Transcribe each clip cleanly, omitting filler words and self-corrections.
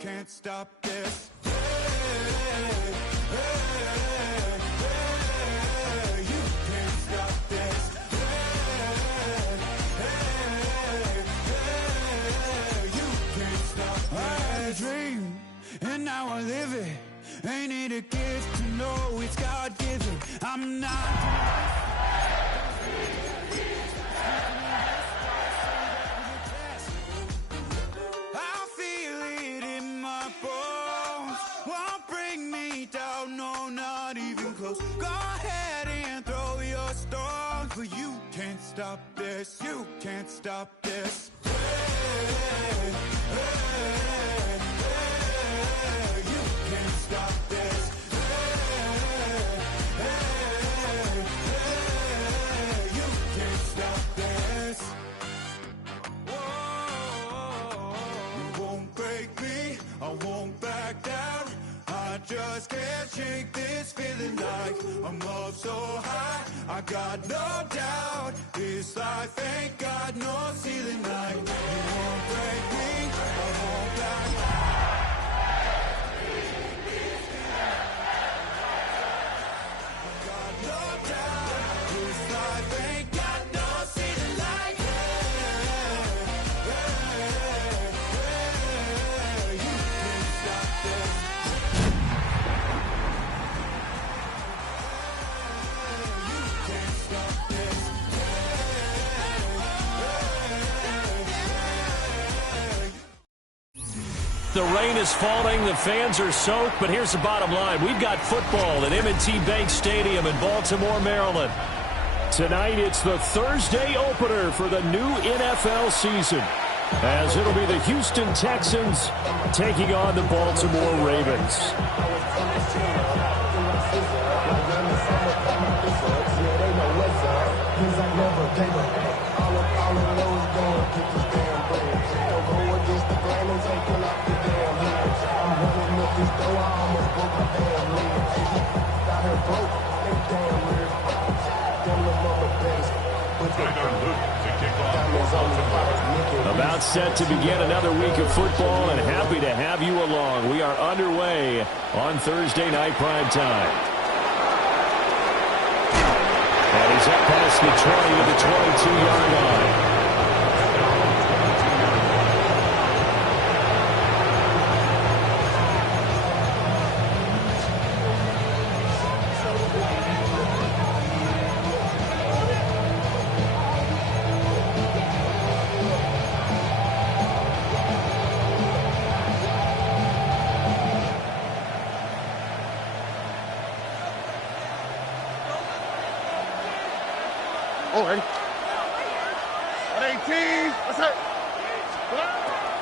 Can't stop this. You can't stop this. You can't stop this. I had a dream, and now I live it. Ain't it a gift to know it's God-given? I'm not. Stop this, you can't stop this. You can't stop this. You can't stop this. Whoa. You won't break me, I won't back down. I just can't shake this feeling like I'm up so high. I got no doubt this life ain't got no ceiling like you won't break me, I won't back down. I got no doubt this life ain't got no ceiling like you can't stop this. The rain is falling, the fans are soaked, but here's the bottom line. We've got football at M&T Bank Stadium in Baltimore, Maryland. Tonight, it's the Thursday opener for the new NFL season, as it'll be the Houston Texans taking on the Baltimore Ravens. About set to begin another week of football, and happy to have you along. We are underway on Thursday night prime time. And he's up past the 20 to the 22-yard line.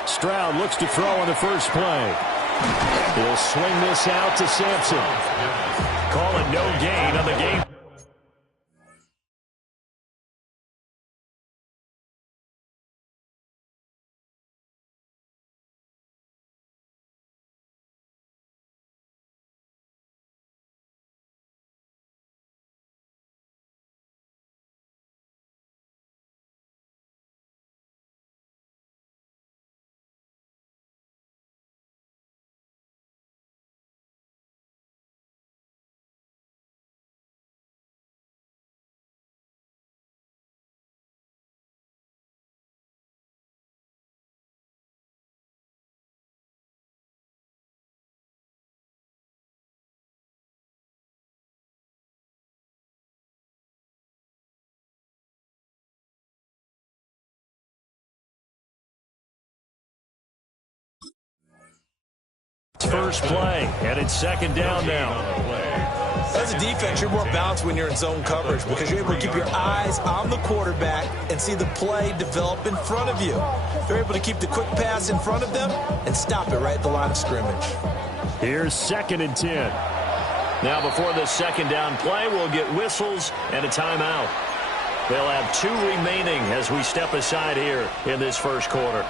Stroud looks to throw on the first play. He'll swing this out to Sampson. Calling no gain on the game. First play, and it's second down now. As a defense, you're more balanced when you're in zone coverage because you're able to keep your eyes on the quarterback and see the play develop in front of you. You're able to keep the quick pass in front of them and stop it right at the line of scrimmage. Here's 2nd and 10. Now before the second down play, we'll get whistles and a timeout. They'll have 2 remaining as we step aside here in this first quarter.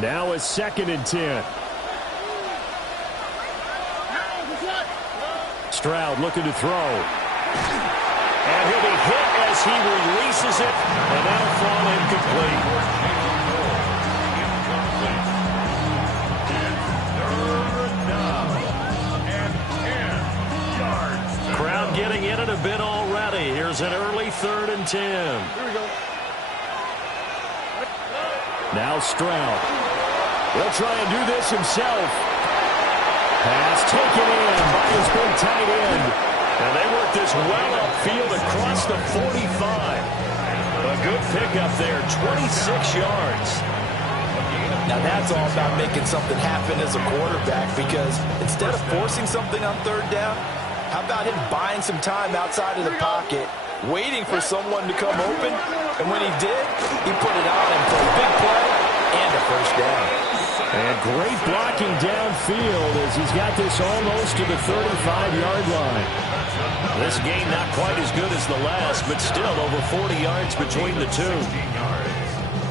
Now it's 2nd and 10. Stroud looking to throw. And he'll be hit as he releases it, and that'll fall incomplete. Crowd getting in it a bit already. Here's an early 3rd and 10. Here we go. Now Stroud. He'll try and do this himself. Pass taken in by his big tight end. And they work this well upfield across the 45. A good pickup there, 26 yards. Now that's all about making something happen as a quarterback, because instead of forcing something on 3rd down, how about him buying some time outside of the pocket, waiting for someone to come open, and when he did, he put it on him for a big play and a 1st down. And great blocking downfield as he's got this almost to the 35-yard line. This game not quite as good as the last, but still over 40 yards between the two.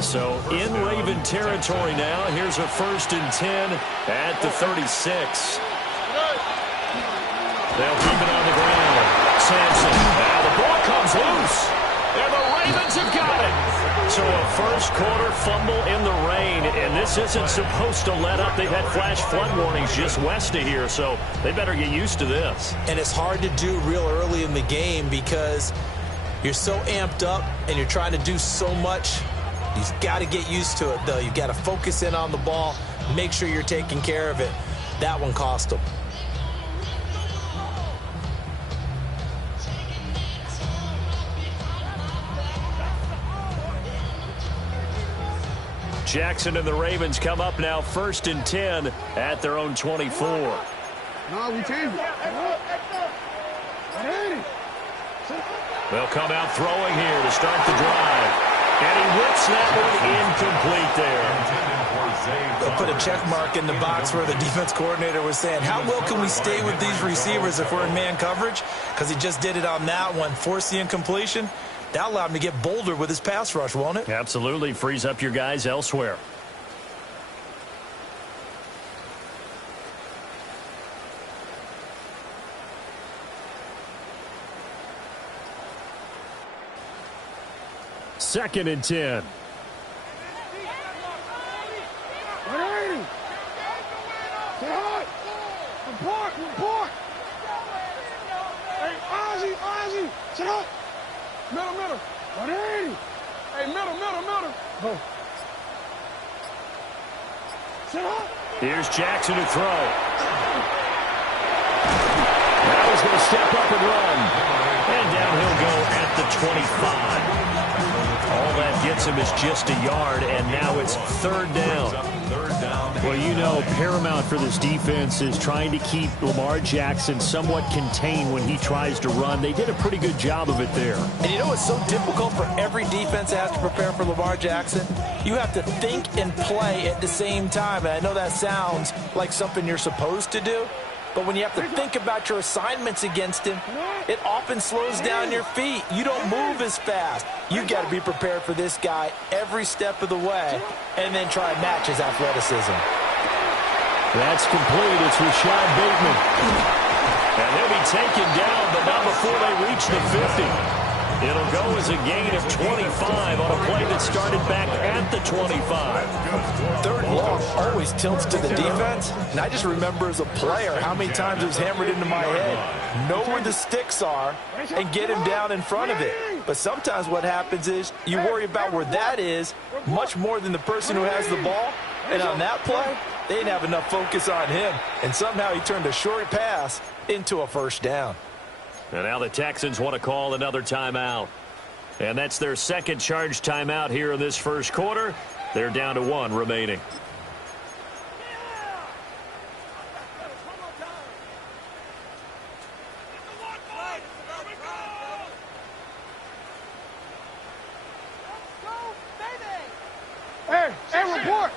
So in Raven territory now, here's a 1st and 10 at the 36. They'll keep it on the ground. Sampson. Now the ball comes loose. And the Ravens have got it. So a 1st quarter fumble in the rain. And this isn't supposed to let up. They've had flash flood warnings just west of here. So they better get used to this. And it's hard to do real early in the game because you're so amped up and you're trying to do so much. You've got to get used to it, though. You've got to focus in on the ball. Make sure you're taking care of it. That one cost them. Jackson and the Ravens come up now 1st and 10 at their own 24. No, we changed it. They'll come out throwing here to start the drive. And he whips that one incomplete there. They'll put a check mark in the box where the defense coordinator was saying, how well can we stay with these receivers if we're in man coverage? Because he just did it on that one, forced the incompletion. That allowed him to get bolder with his pass rush, won't it? Absolutely. Frees up your guys elsewhere. Second and 10. Report. Hey, Ozzie. Sit up. Middle. 180. Hey, middle. Go. Sit up. Here's Jackson to throw. Now he's going to step up and run. And down he'll go at the 25. All that gets him is just a yard, and now it's 3rd down. Well, you know, paramount for this defense is trying to keep Lamar Jackson somewhat contained when he tries to run. They did a pretty good job of it there. And you know what's so difficult for every defense that has to prepare for Lamar Jackson? You have to think and play at the same time. And I know that sounds like something you're supposed to do, but when you have to think about your assignments against him, it often slows down your feet. You don't move as fast. You've got to be prepared for this guy every step of the way and then try and match his athleticism. That's complete. It's Rashad Bateman. And he'll be taken down, but not before they reach the 50. It'll go as a gain of 25 on a play that started back at the 25. 3rd and long always tilts to the defense. And I just remember as a player how many times it was hammered into my head. Know where the sticks are and get him down in front of it. But sometimes what happens is you worry about where that is much more than the person who has the ball. And on that play, they didn't have enough focus on him. And somehow he turned a short pass into a 1st down. And now the Texans want to call another timeout. And that's their 2nd charge timeout here in this 1st quarter. They're down to 1 remaining. Hey, report.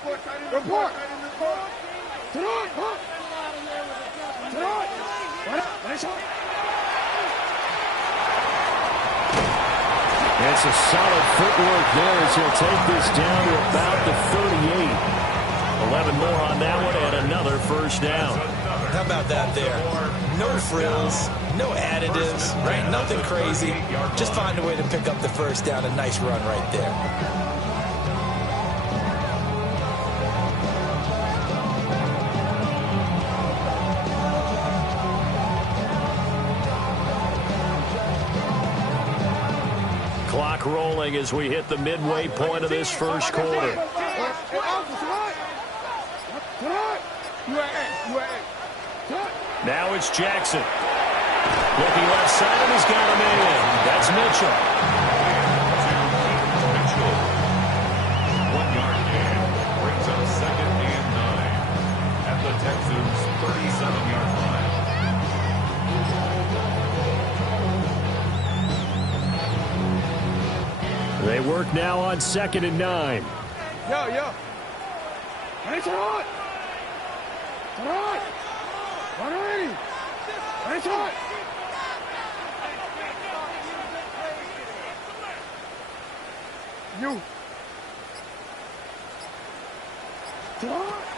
It's a solid footwork there as he'll take this down to about the 38. 11 more on that one and another 1st down. How about that there? No frills, no additives, right? Nothing crazy. Just find a way to pick up the first down. A nice run right there. Clock rolling as we hit the midway point of this first quarter. Now it's Jackson. Looking left side, and he's got him in. That's Mitchell. 1 yard gain brings up 2nd and 9 at the Texans' 37-yard line. They work now on 2nd and 9. Yo. Hey, Tarot. Hey, Tarot. You.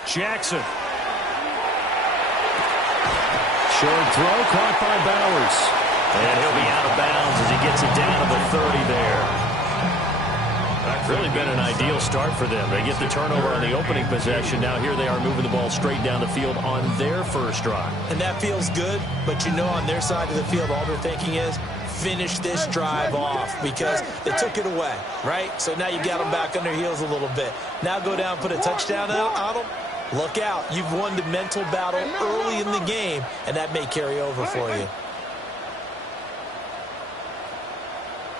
Jackson. Short throw caught by Bowers. And he'll be out of bounds as he gets it down to the 30 there. Really been an ideal start for them. They get the turnover on the opening possession. Now here they are moving the ball straight down the field on their first drive. And that feels good, but you know on their side of the field all they're thinking is finish this drive off because they took it away, right? So now you got them back on their heels a little bit. Now go down, put a touchdown out on them. Look out. You've won the mental battle early in the game, and that may carry over for you.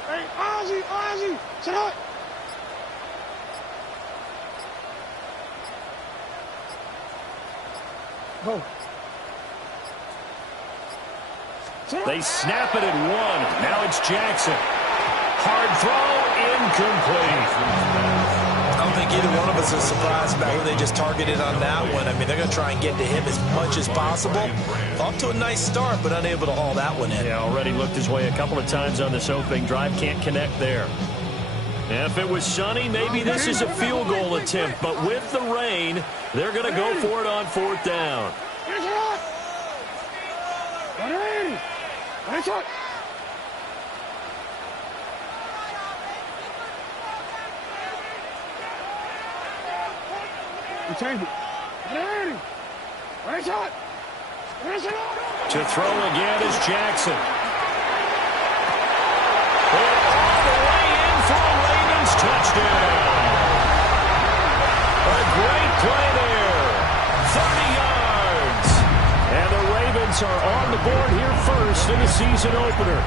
Hey, Ozzy, sit up. Go. They snap it at 1. Now it's Jackson. Hard throw, incomplete. I don't think either one of us is surprised about who they just targeted on that one. I mean, they're going to try and get to him as much as possible. Off to a nice start, but unable to haul that one in. Yeah, already looked his way a couple of times on this opening drive. Can't connect there. If it was sunny, maybe this is a field goal attempt. But with the rain, they're going to go for it on 4th down. We changed it. To throw again is Jackson. And all the way in for a Ravens touchdown. A great play there. 30 yards. And the Ravens are on the board here first in the season opener.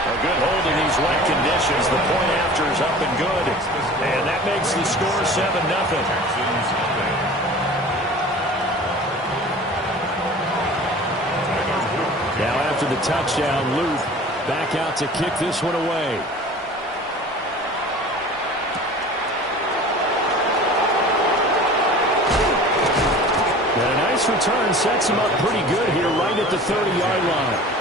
A good hold in these wet conditions. The point after is up and good. And that makes the score 7-0. Now after the touchdown, Luke back out to kick this one away. And a nice return sets him up pretty good here right at the 30-yard line.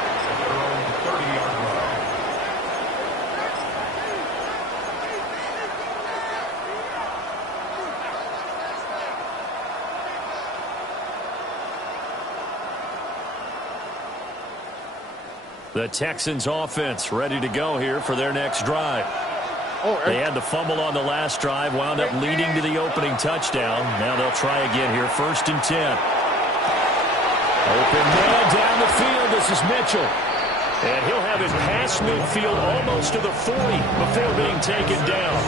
The Texans offense ready to go here for their next drive. They had the fumble on the last drive, wound up leading to the opening touchdown. Now they'll try again here, 1st and 10. Open man down the field. This is Mitchell. And he'll have it past midfield almost to the 40 before being taken down.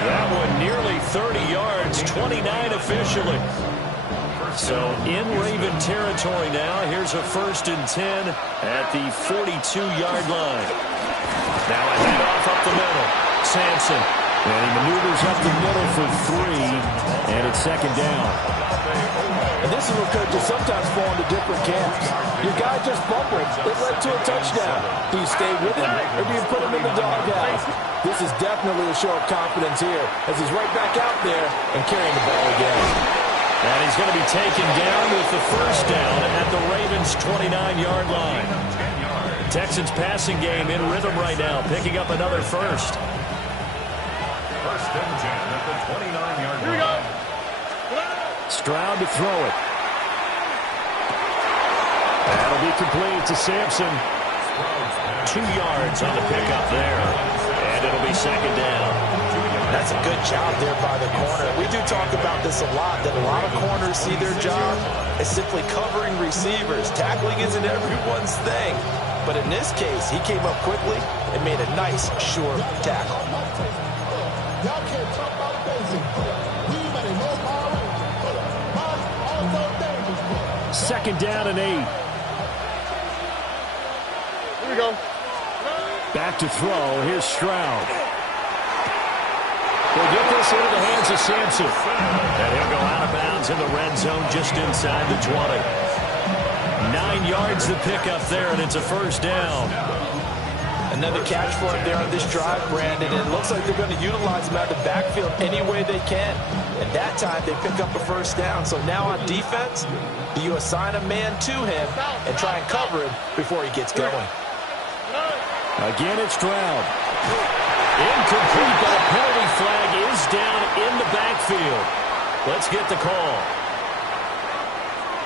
That one nearly 30 yards, 29 officially. So in Raven territory now. Here's a 1st and 10 at the 42-yard line. Now a handoff up the middle. Sampson. And he maneuvers up the middle for 3. And it's 2nd down. And this is where coaches sometimes fall into different camps. Your guy just fumbled. It led to a touchdown. Do you stay with him or do you put him in the doghouse? This is definitely a show of confidence here as he's right back out there and carrying the ball again. And he's going to be taken down with the 1st down at the Ravens' 29-yard line. Texans passing game in rhythm right now, picking up another 1st. 1st and 10 at the 29-yard line. Stroud to throw it. That'll be complete to Sampson. 2 yards on the pickup there. And it'll be second down. That's a good job there by the corner. We do talk about this a lot, that a lot of corners see their job as simply covering receivers. Tackling isn't everyone's thing. But in this case, he came up quickly and made a nice, sure tackle. Y'all can't talk about basic. We better know Power Rangers. Also dangerous. Second down and 8. Here we go. Back to throw. Here's Stroud. They'll get this into the hands of Sampson. And he'll go out of bounds in the red zone just inside the 20. 9 yards to pick up there, and it's a first down. Another catch for him there on this drive, Brandon. It looks like they're going to utilize him out of the backfield any way they can. And that time, they pick up a first down. So now on defense, do you assign a man to him and try and cover him before he gets going? Again, it's Stroud. Incomplete, but a penalty flag is down in the backfield. Let's get the call.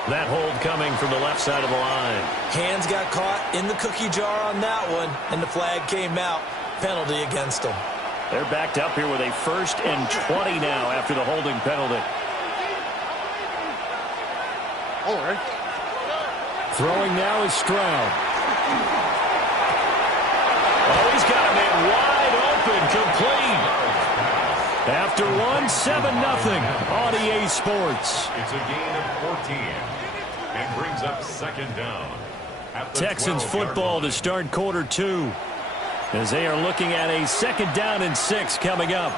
That hold coming from the left side of the line. Hands got caught in the cookie jar on that one, and the flag came out. Penalty against them. They're backed up here with a 1st and 20 now after the holding penalty. All right. Throwing now is Stroud. Oh, he's got a man wide open, complete. After 7-0 on EA Sports. It's a gain of 14 and brings up second down. Texans football to start quarter 2 as they are looking at a 2nd down and 6 coming up.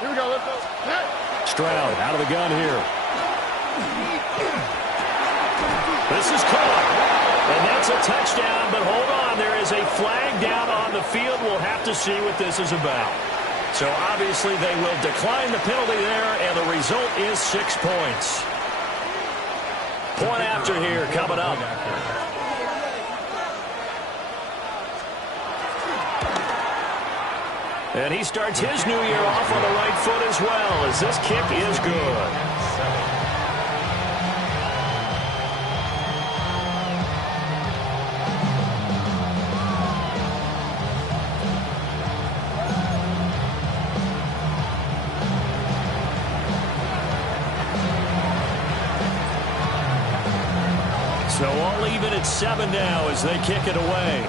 Here we go. Let's go. Stroud out of the gun here. This is caught. And that's a touchdown, but hold on. There is a flag down on the field. We'll have to see what this is about. So obviously they will decline the penalty there, and the result is 6 points. Point after here coming up. And he starts his new year off on the right foot as well, as this kick is good. So all even at 7 now as they kick it away.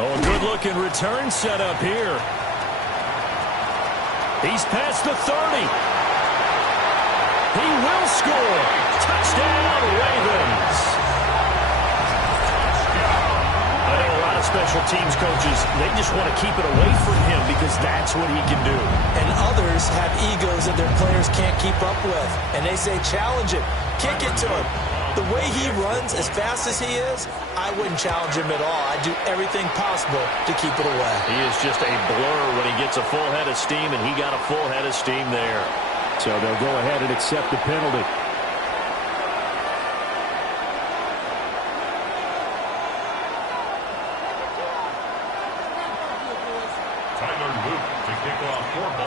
Oh, a good-looking return set up here. He's past the 30. He will score. Touchdown, Ravens. I know a lot of special teams coaches, they just want to keep it away from him because that's what he can do. And others have egos that their players can't keep up with. And they say, challenge him. Kick it to him. The way he runs, as fast as he is, I wouldn't challenge him at all. I'd do everything possible to keep it away. He is just a blur when he gets a full head of steam, and he got a full head of steam there. So they'll go ahead and accept the penalty.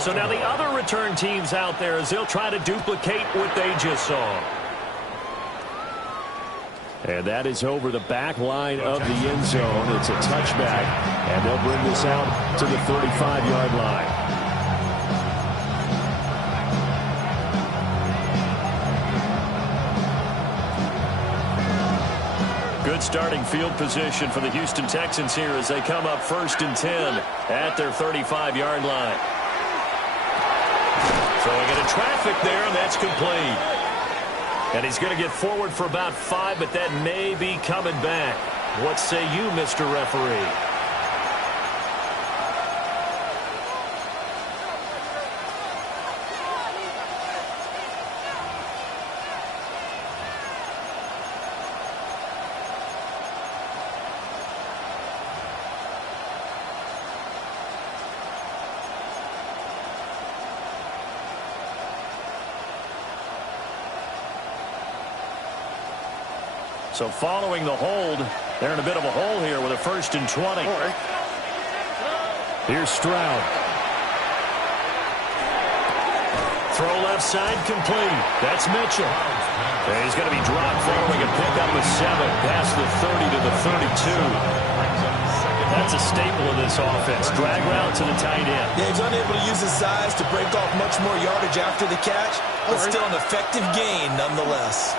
So now the other return teams out there as they'll try to duplicate what they just saw. And that is over the back line of the end zone. It's a touchback, and they'll bring this out to the 35-yard line. Good starting field position for the Houston Texans here as they come up 1st and 10 at their 35-yard line. Throwing into traffic there, and that's complete. And he's going to get forward for about 5, but that may be coming back. What say you, Mr. Referee? So following the hold, they're in a bit of a hole here with a 1st and 20. Here's Stroud. Throw left side complete. That's Mitchell. And he's going to be dropped following a pickup of 7 past the 30 to the 32. That's a staple of this offense. Drag route to the tight end. Yeah, he's unable to use his size to break off much more yardage after the catch, but still an effective gain nonetheless.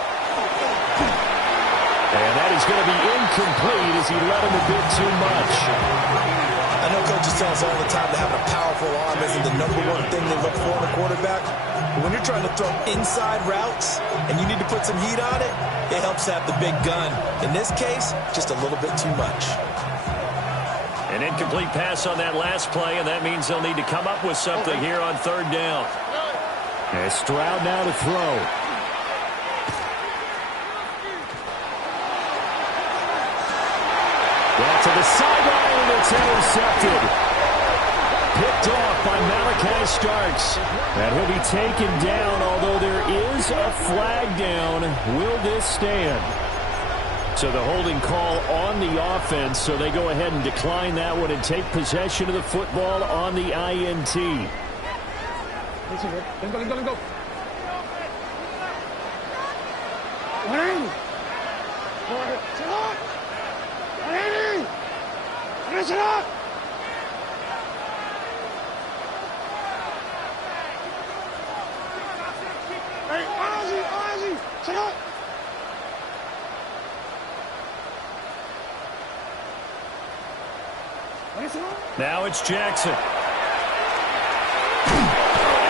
And that is going to be incomplete as he let him a bit too much. I know coaches tell us all the time that having a powerful arm isn't the #1 thing they look for in a quarterback. But when you're trying to throw inside routes and you need to put some heat on it, it helps to have the big gun. In this case, just a little bit too much. An incomplete pass on that last play, and that means they'll need to come up with something here on 3rd down. And Stroud now to throw. Well, to the sideline, and it's intercepted. Picked off by Malachi Starks. And he'll be taken down, although there is a flag down. Will this stand? So the holding call on the offense, so they go ahead and decline that one and take possession of the football on the INT. Let's go, let's go, let's go. Now it's Jackson. And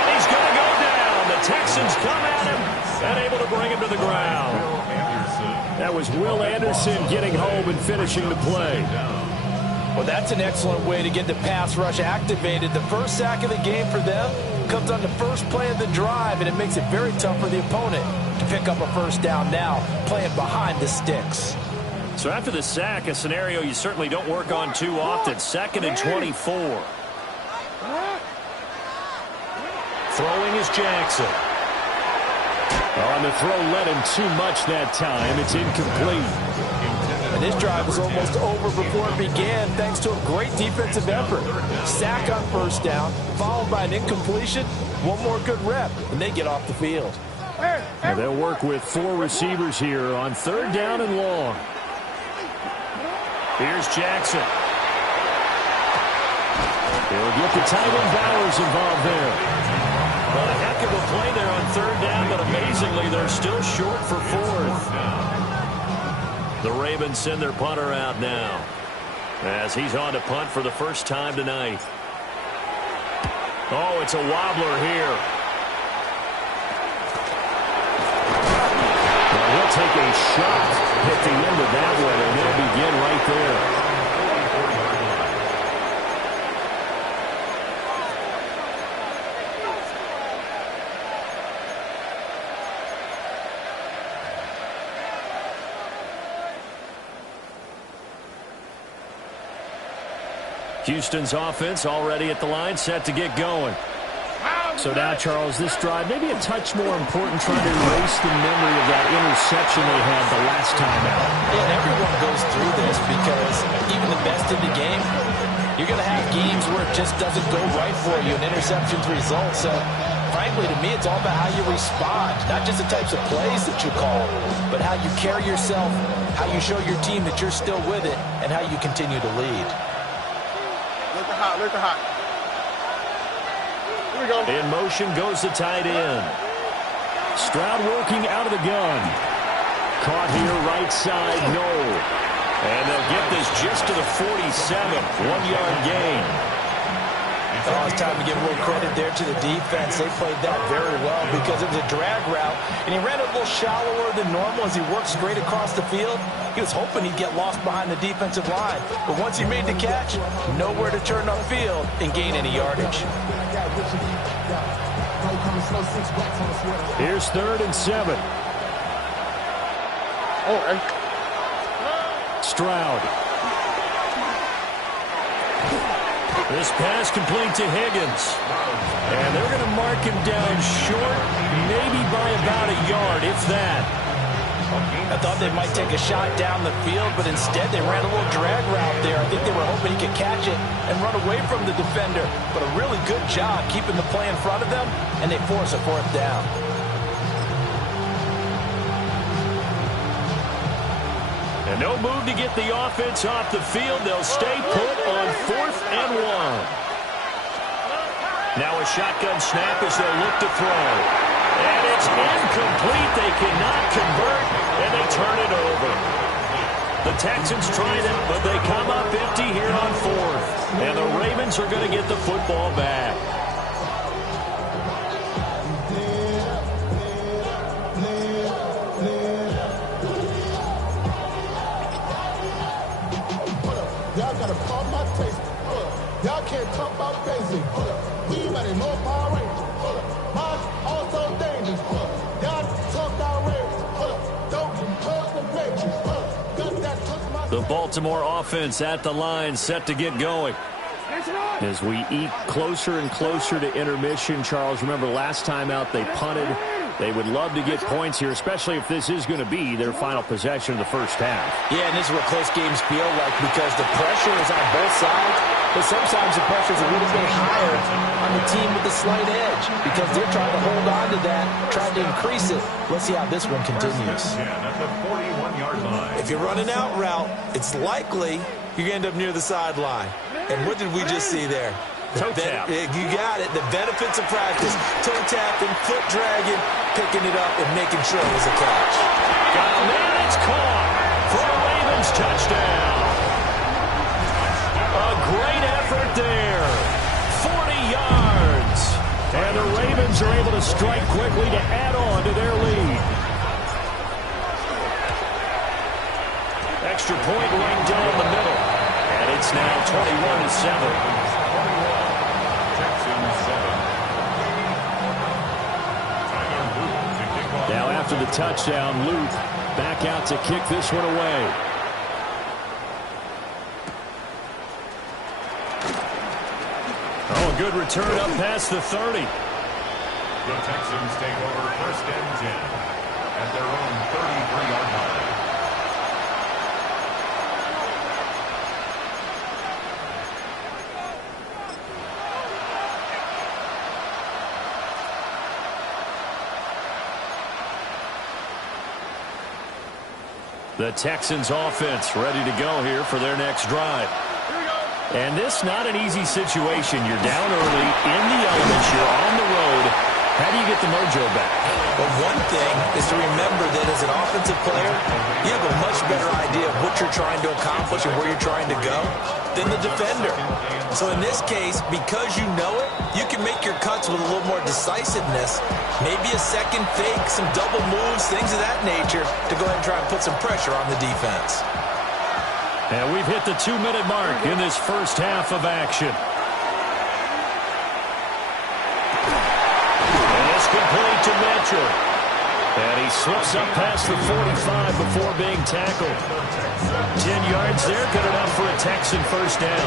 he's going to go down. The Texans come at him and able to bring him to the ground. That was Will Anderson getting home and finishing the play. Well, that's an excellent way to get the pass rush activated. The first sack of the game for them comes on the first play of the drive, and it makes it very tough for the opponent to pick up a 1st down now, playing behind the sticks. So after the sack, a scenario you certainly don't work on too often. 2nd and 24. Throwing is Jackson. On the throw, led him too much that time. It's incomplete. And this drive was almost over before it began, thanks to a great defensive effort. Sack on 1st down, followed by an incompletion. One more good rep, and they get off the field. And they'll work with 4 receivers here on 3rd down and long. Here's Jackson. They'll get the tight end Bowers involved there. Well, a heck of a play there on 3rd down, but amazingly, they're still short for 4th. The Ravens send their punter out now as he's on to punt for the first time tonight. Oh, it's a wobbler here. Well, he'll take a shot at the end of that one, and they'll begin right there. Houston's offense already at the line, set to get going. So now, Charles, this drive maybe a touch more important, trying to erase the memory of that interception they had the last time out. Yeah, and everyone goes through this because even the best in the game, you're going to have games where it just doesn't go right for you, and interceptions result. So, frankly, to me, it's all about how you respond, not just the types of plays that you call, but how you carry yourself, how you show your team that you're still with it, and how you continue to lead. Look hot, look hot. Here we go. In motion goes the tight end. Stroud working out of the gun. Caught here right side, no. And they'll get this just to the 47. 1-yard gain. Oh, it's time to give a little credit there to the defense. They played that very well because it was a drag route, and he ran it a little shallower than normal as he worked straight across the field. He was hoping he'd get lost behind the defensive line, but once he made the catch, nowhere to turn upfield and gain any yardage. Here's 3rd and 7. Oh, and Stroud. This pass complete to Higgins. And they're going to mark him down short, maybe by about a yard, if that. I thought they might take a shot down the field, but instead they ran a little drag route there. I think they were hoping he could catch it and run away from the defender. But a really good job keeping the play in front of them, and they force a fourth down. And no move to get the offense off the field. They'll stay put on 4th and 1. Now a shotgun snap as they'll look to throw. And it's incomplete. They cannot convert, and they turn it over. The Texans tried it, but they come up empty here on 4th. And the Ravens are going to get the football back. Y'all got to call my taste. Y'all can't talk about basic. We ready, no Power Rangers. Mine also dangerous. Y'all talk outrageous. Don't hurt the matrix. Got that touch my... The Baltimore offense at the line, set to get going. As we eke closer and closer to intermission, Charles, remember last time out they punted. They would love to get points here, especially if this is going to be their final possession of the first half. Yeah, and this is what close games feel like because the pressure is on both sides, but sometimes the pressure is a little bit higher on the team with the slight edge because they're trying to hold on to that, trying to increase it. Let's see how this one continues. At the 41-yard line. If you're running out route, it's likely you're going to end up near the sideline. And what did we just see there? Toe tap. You got it. The benefits of practice. Toe tapping, foot dragging, picking it up, and making sure it was a catch. Got him in. It's caught for a Ravens touchdown. A great effort there. 40 yards. And the Ravens are able to strike quickly to add on to their lead. Extra point ring down the middle. And it's now 21-7. Now after the touchdown, Luke back out to kick this one away. Oh, a good return up past the 30. The Texans take over 1st and 10 at their own 33-yard line. The Texans offense ready to go here for their next drive. And this not an easy situation. You're down early in the elements. You're on the road. How do you get the mojo back? But one thing is to remember that as an offensive player, you have a much better idea of what you're trying to accomplish and where you're trying to go than the defender. So in this case, because you know it, you can make your cuts with a little more decisiveness. Maybe a second fake, some double moves, things of that nature to go ahead and try and put some pressure on the defense. And we've hit the 2-minute mark in this first half of action. And it's complete to Mitchell. And he slips up past the 45 before being tackled. 10 yards there, good enough for a Texan first down.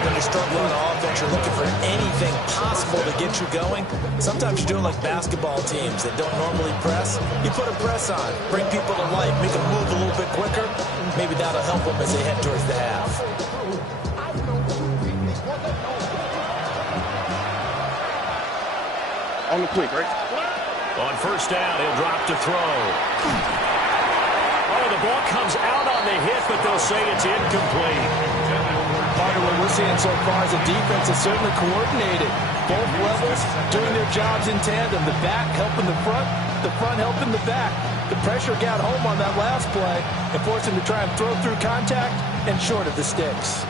When you're struggling on offense, you're looking for anything possible to get you going. Sometimes you're doing like basketball teams that don't normally press. You put a press on, bring people to life, make them move a little bit quicker. Maybe that'll help them as they head towards the half. On the quick, right? On first down, he'll drop to throw. Oh, the ball comes out on the hit, but they'll say it's incomplete. Part of what we're seeing so far is the defense is certainly coordinated. Both levels doing their jobs in tandem. The back helping the front helping the back. The pressure got home on that last play and forced him to try and throw through contact and short of the sticks.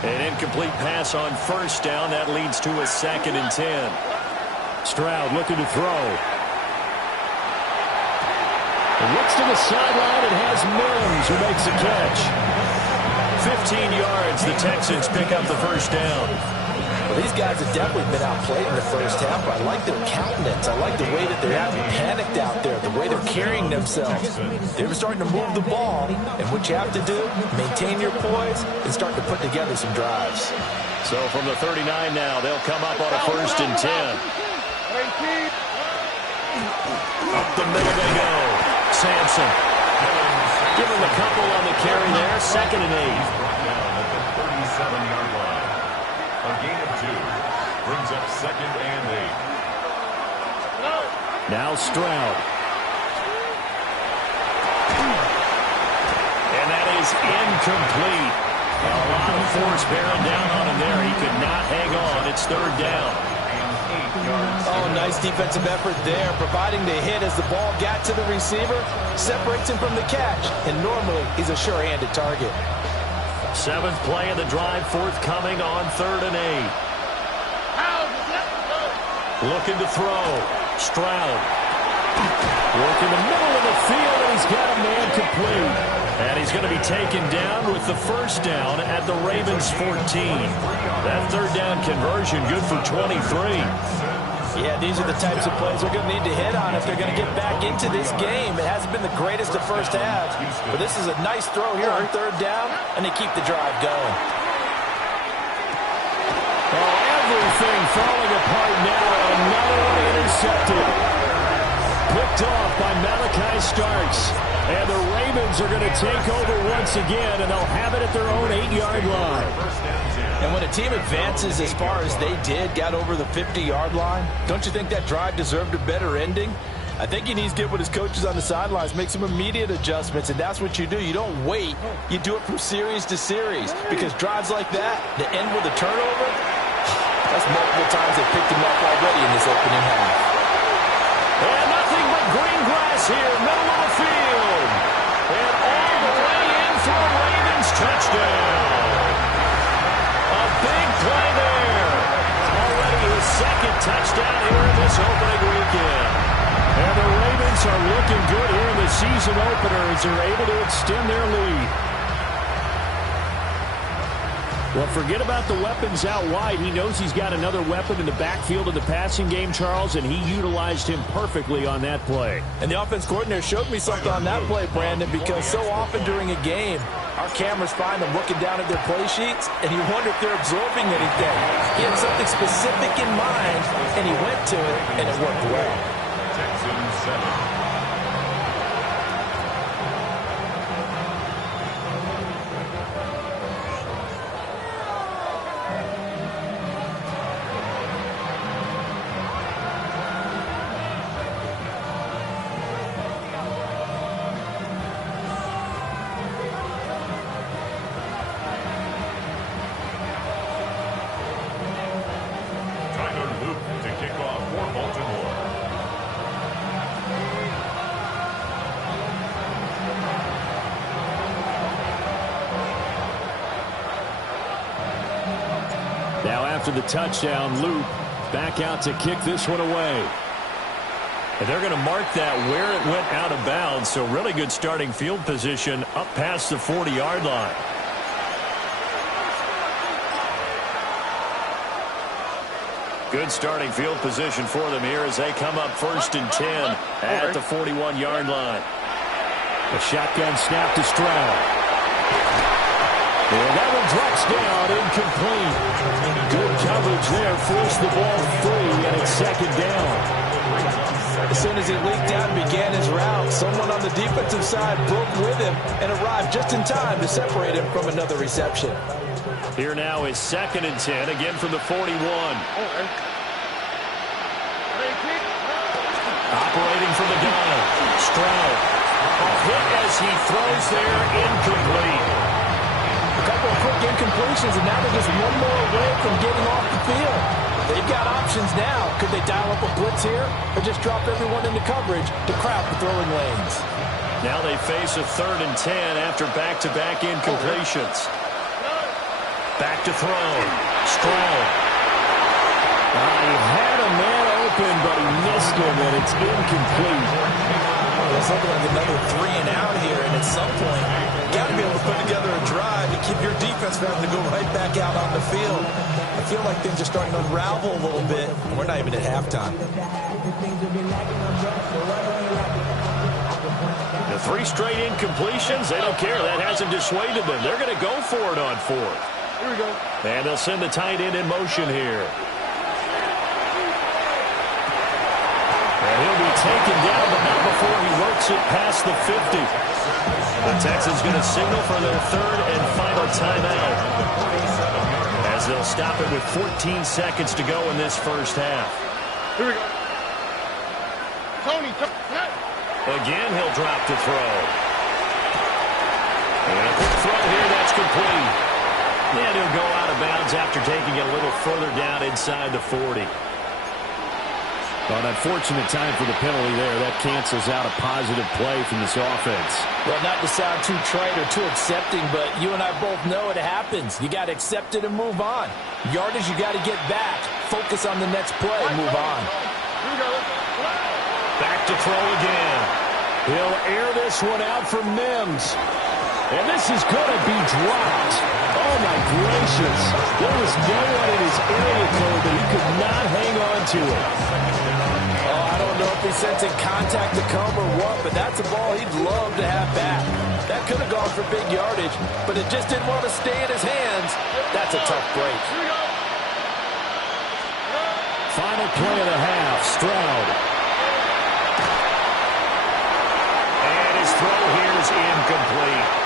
An incomplete pass on first down. That leads to a 2nd and 10. Stroud looking to throw. It looks to the sideline. It has Mims who makes a catch. 15 yards. The Texans pick up the first down. Well, these guys have definitely been outplayed in the first half, but I like their countenance. I like the way that they're having panicked out there, the way they're carrying themselves. They're starting to move the ball, and what you have to do, maintain your poise and start to put together some drives. So from the 39 now, they'll come up on a 1st and 10. Up the middle they go. Sampson. Give him a couple on the carry there. 2nd and 8. Brought down at the 37-yard line. A gain of 2 brings up 2nd and 8. Now Stroud. And that is incomplete. A lot of force bearing down on him there. He could not hang on. It's 3rd down. Oh, nice defensive effort there, providing the hit as the ball got to the receiver, separates him from the catch, and normally he's a sure-handed target. 7th play of the drive, forthcoming on 3rd and 8. Looking to throw. Stroud. Working the middle of the field, and he's got a man complete. And he's going to be taken down with the 1st down at the Ravens 14. That 3rd down conversion good for 23. Yeah, these are the types of plays they're going to need to hit on if they're going to get back into this game. It hasn't been the greatest of first halves, but this is a nice throw here on 3rd down, and they keep the drive going. Oh, everything falling apart now. Another one intercepted. Picked off by Malachi Starks. And the Ravens are going to take over once again, and they'll have it at their own 8-yard line. And when a team advances as far as they did, got over the 50-yard line, don't you think that drive deserved a better ending? I think he needs to get with his coaches on the sidelines, make some immediate adjustments, and that's what you do. You don't wait. You do it from series to series, because drives like that, to end with a turnover, that's multiple times they picked him up already in this opening half. And nothing but green grass here, middle of the field. And all the way in for a Ravens touchdown. A big play there. Already his 2nd touchdown here in this opening weekend. And the Ravens are looking good here in the season opener as they're able to extend their lead. Well, forget about the weapons out wide. He knows he's got another weapon in the backfield of the passing game, Charles, and he utilized him perfectly on that play. And the offense coordinator showed me something on that play, Brandon, because so often during a game, our cameras find them looking down at their play sheets, and you wonder if they're absorbing anything. He had something specific in mind, and he went to it, and it worked well. Texans 7. Now after the touchdown, Luke back out to kick this one away. And they're going to mark that where it went out of bounds, so really good starting field position up past the 40-yard line. Good starting field position for them here as they come up 1st and 10 at the 41-yard line. A shotgun snap to Stroud. And that one drops down, incomplete. Good coverage there, forced the ball free, and it's 2nd down. As soon as he leaked out and began his route, someone on the defensive side broke with him and arrived just in time to separate him from another reception. Here now is 2nd and 10, again from the 41. Operating from the gun, Stroud. A hit as he throws there, incomplete. A couple of quick incompletions, and now they're just one more away from getting off the field. They've got options now. Could they dial up a blitz here or just drop everyone into coverage to crowd the throwing lanes? Now they face a 3rd and 10 after back-to-back incompletions. Back to throw. Stroud. He had a man open, but he missed him, and it's incomplete. It's looking like another 3 and out here, and at some point, you got to be able to put together a drive to keep your defense from having to go right back out on the field. I feel like things are starting to unravel a little bit, and we're not even at halftime. The 3 straight incompletions, they don't care. That hasn't dissuaded them. They're going to go for it on 4th. Here we go. And they'll send the tight end in motion here. And he'll be taken down, but not before he works it past the 50. The Texans going to signal for their third and final timeout, as they'll stop it with 14 seconds to go in this first half. Here we go. Tony. Again, he'll drop to throw. And a quick throw here, that's complete. And he'll go out of bounds after taking it a little further down inside the 40. Well, an unfortunate time for the penalty there. That cancels out a positive play from this offense. Well, not to sound too trite or too accepting, but you and I both know it happens. You got to accept it and move on. Yardage, you got to get back. Focus on the next play and move on. Back to throw again. He'll air this one out for Mims. And this is going to be dropped. Oh, my gracious. There was no one in his area code, but he could not hang on to it. Oh, I don't know if he's sensing contact to come or what, but that's a ball he'd love to have back. That could have gone for big yardage, but it just didn't want to stay in his hands. That's a tough break. Final play of the half, Stroud. And his throw here is incomplete.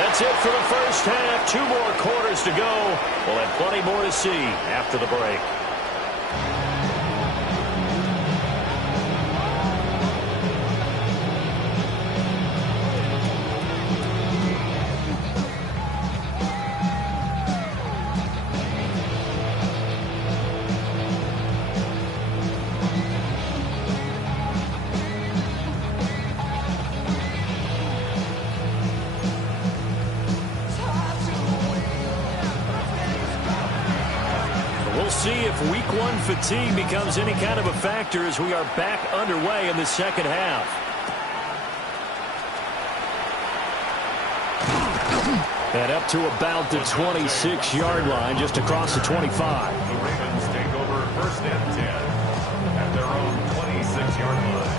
That's it for the first half. 2 more quarters to go. We'll have plenty more to see after the break. See if week 1 fatigue becomes any kind of a factor as we are back underway in the second half. And up to about the 26-yard line, just across the 25. The Ravens take over first and 10 at their own 26-yard line.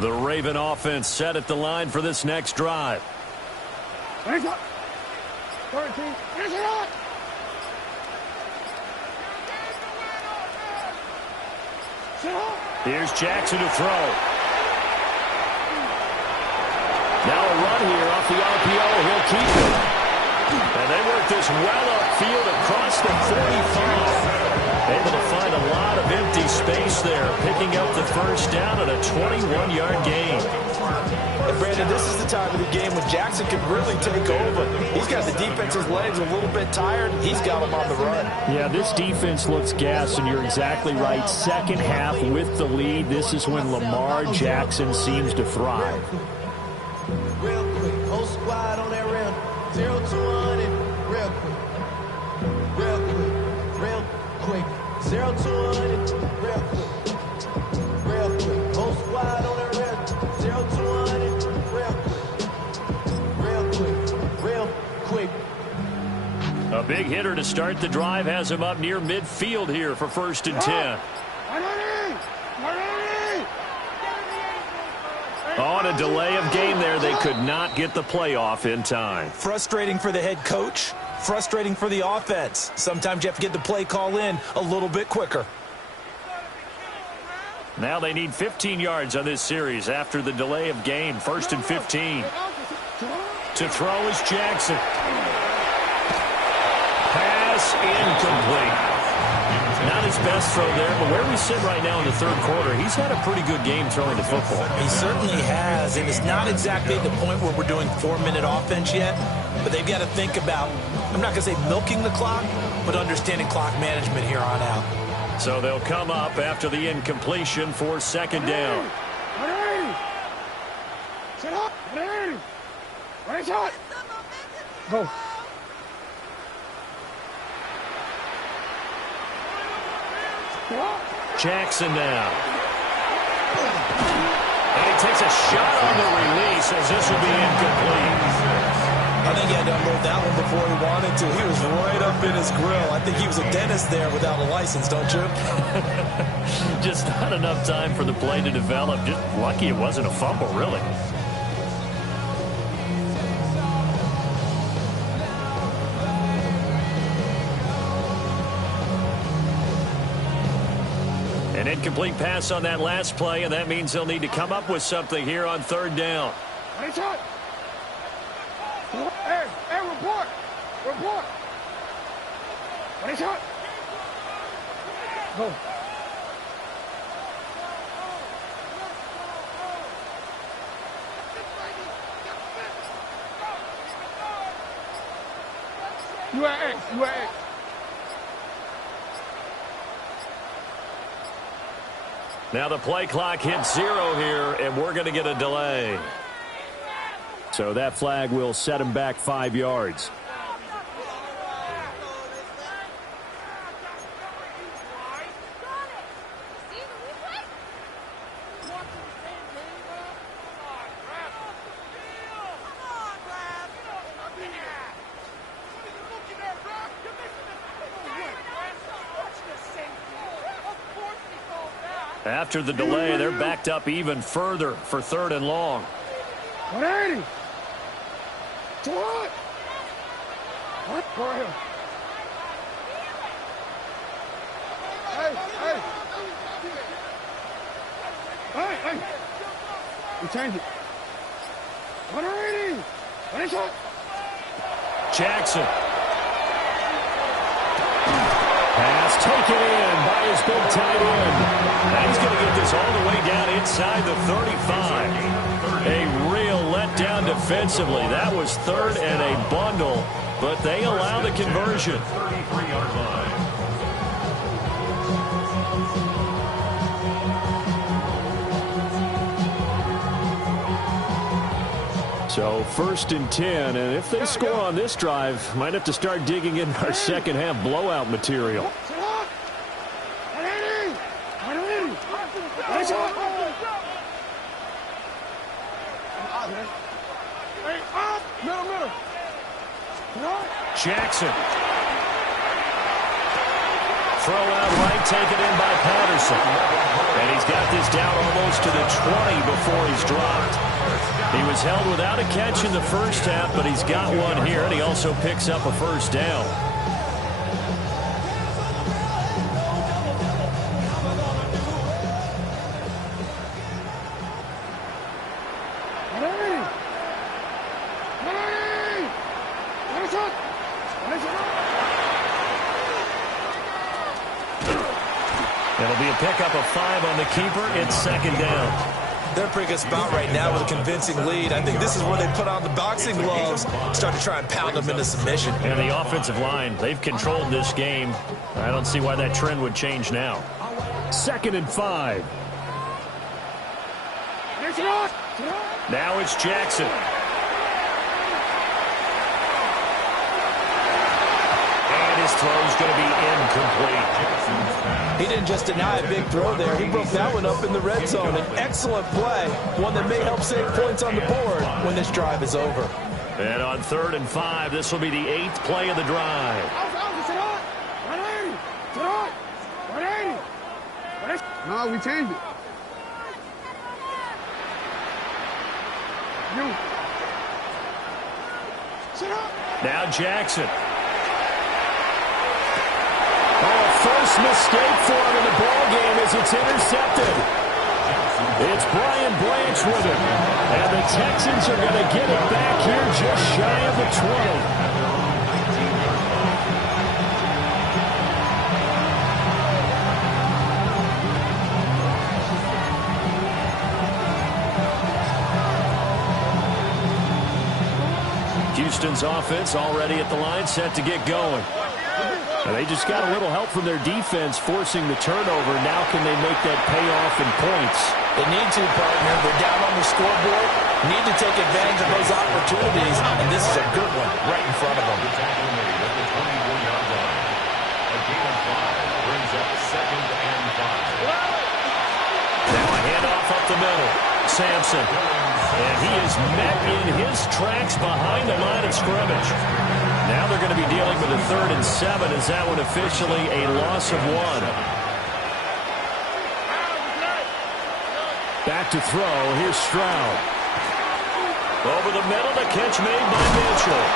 The Raven offense set at the line for this next drive. Here's Jackson to throw. Now a run here off the RPO. He'll keep it. And they work this well upfield across the 45. Able to find a lot of empty space there, picking up the first down at a 21-yard gain. And Brandon, this is the time of the game when Jackson can really take over. He's got the defense's legs a little bit tired. He's got them on the run. Yeah, this defense looks gassed, and you're exactly right. Second half with the lead, this is when Lamar Jackson seems to thrive. Real quick, whole squad on that rail. 0 to 100, real quick. Real quick, real quick. 0 to 100, real quick. Real quick, whole squad on that rail. 0 to 100, real quick. Real quick, real quick. A A big hitter to start the drive has him up near midfield here for 1st and 10. On a delay of game there, they could not get the playoff in time. Frustrating for the head coach, frustrating for the offense. Sometimes you have to get the play call in a little bit quicker. Now they need 15 yards on this series after the delay of game. 1st and 15. To throw is Jackson. Pass incomplete. Not his best throw there, but where we sit right now in the 3rd quarter, he's had a pretty good game throwing the football. He certainly has, and it's not exactly at the point where we're doing 4-minute offense yet, but they've got to think about, I'm not going to say milking the clock, but understanding clock management here on out. So they'll come up after the incompletion for 2nd down. Go. Jackson now. And he takes a shot on the release as this will be incomplete. I think he had to unload that one before he wanted to. He was right up in his grill. I think he was a dentist there without a license, don't you? Just not enough time for the play to develop. Just lucky it wasn't a fumble, really. An incomplete pass on that last play, and that means they'll need to come up with something here on 3rd down. Hey, report! Report! Go. You at X, you at X. Now the play clock hits 0 here, and we're going to get a delay. So that flag will set him back 5 yards. After the delay, they're backed up even further for 3rd and long. 180. What? What? Go ahead. Hey. We change it. 180. What is it? Jackson. Pass taken in by his big tight end. And he's going to get this all the way down inside the 35. A real letdown defensively. That was 3rd and a bundle, but they allow the conversion. 33-yard line. So 1st and 10, and if they score on this drive, might have to start digging in our second half blowout material. Jackson. Throw out right, taken in by Patterson. And he's got this down almost to the 20 before he's dropped. He was held without a catch in the 1st half, but he's got one here, and he also picks up a 1st down. It'll be a pickup of 5 on the keeper. It's 2nd down. They're in a pretty good spot right now with a convincing lead. I think this is where they put on the boxing gloves, start to try and pound them into submission. And the offensive line, they've controlled this game. I don't see why that trend would change now. 2nd and 5. Now it's Jackson. And his throw's going to be incomplete. He didn't just deny a big throw there. He broke that one up in the red zone. An excellent play, one that may help save points on the board when this drive is over. And on 3rd and 5, this will be the 8th play of the drive. No, we changed it. You. Now Jackson. Oh, first mistake for him in the ball game as it's intercepted. It's Brian Branch with it. And the Texans are going to get it back here just shy of the 20. Houston's offense already at the line, set to get going. And they just got a little help from their defense forcing the turnover. Now can they make that pay off in points? They need to, partner. They're down on the scoreboard. Need to take advantage of those opportunities, and this is a good one right in front of them. Now a handoff up the middle. Sampson. And he is met in his tracks behind the line of scrimmage. Now they're going to be dealing with a 3rd and 7. Is that one officially a loss of 1? Back to throw. Here's Stroud. Over the middle, the catch made by Mitchell.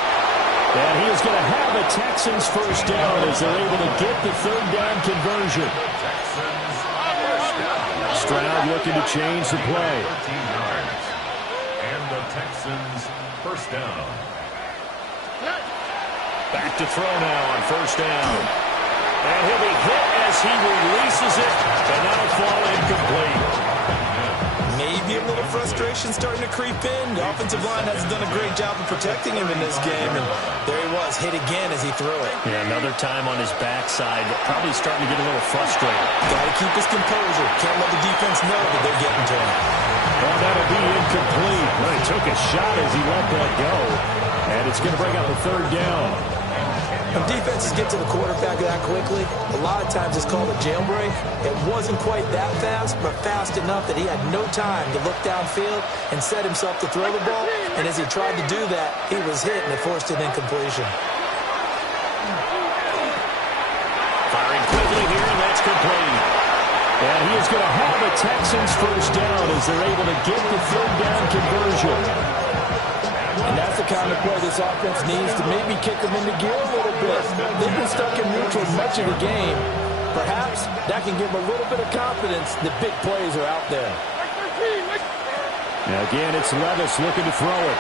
And he is going to have the Texans first down as they're able to get the 3rd down conversion. Stroud looking to change the play. And the Texans first down. Back to throw now on 1st down. And he'll be hit as he releases it, and that'll fall incomplete. Maybe a little frustration starting to creep in. The offensive line hasn't done a great job of protecting him in this game, and there he was, hit again as he threw it. Yeah, another time on his backside, probably starting to get a little frustrated. Got to keep his composure. Can't let the defense know that they're getting to him. Well, that'll be incomplete. Well, he took a shot as he let that go, and it's going to bring up the 3rd down. When defenses get to the quarterback that quickly, a lot of times it's called a jailbreak. It wasn't quite that fast, but fast enough that he had no time to look downfield and set himself to throw the ball. And as he tried to do that, he was hit and it forced an incompletion. Firing quickly here, and that's complete. And he is going to have the Texans first down as they're able to get the 3rd down conversion. And that's the kind of play this offense needs to maybe kick them into gear a little bit. They've been stuck in neutral much of the game. Perhaps that can give them a little bit of confidence that big plays are out there. Now again, it's Levis looking to throw it.